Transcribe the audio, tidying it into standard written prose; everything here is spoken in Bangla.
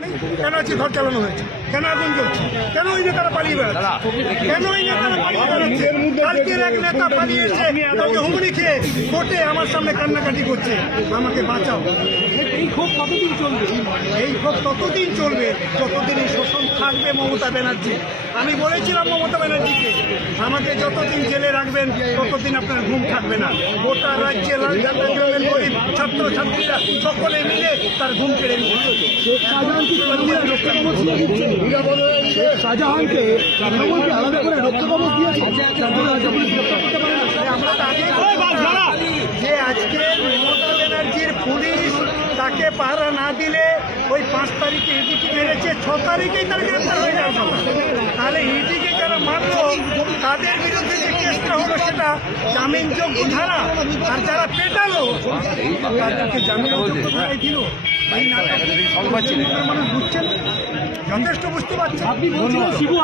কেন আজকে ঘর চালানো হয়েছে, কেন আগুন জ্বলছে, কেন ওই নেতারা পালিয়ে বেড়াচ্ছে, কেন ওই নেতারা পালিয়ে বেড়াচ্ছে? কালকের এক নেতা পালিয়েছে, তাকে হুমড়ি খেয়ে কোর্টে আমার সামনে কান্নাকাটি করছে, আমাকে বাঁচাও। এই ক্ষোভ কতদিন চলবে? এই ক্ষোভ ততদিন চলবে যতদিন এই শোষণ থাকবে মমতা ব্যানার্জি। আমি বলেছিলাম মমতা ব্যানার্জিকে, আমাকে যতদিন জেলে রাখবেন ততদিন আপনার ঘুম থাকবে না। গোটা রাজ্যে গ্রামের গরিব ছাত্রছাত্রীরা সকলে মিলে তার ঘুম কেড়ে নিচ্ছে। শাহজাহানকে আলাদা করে রক্ষা কবচ দিয়েছে আমরা তো আগেই যে আজকে মমতা ব্যানার্জির পুলিশ তাকে পাহারা না দিলে ওই 5 তারিখে ইডিকে মেরেছে, 6 তারিখেই তার গ্রেপ্তার হয়ে যাওয়ার কথা। তাহলে ইডিকে যারা মারল তাদের বিরুদ্ধে যে কেসটা হলো সেটা জামিনযোগ্য ধারা, আর যারা পেটালো তাদেরকে জামিনযোগ্য ধারায় দিল। এই নাটকের মানুষ বুঝছেন, যথেষ্ট বুঝতে পারছেন। আপনি বলছেন শিবু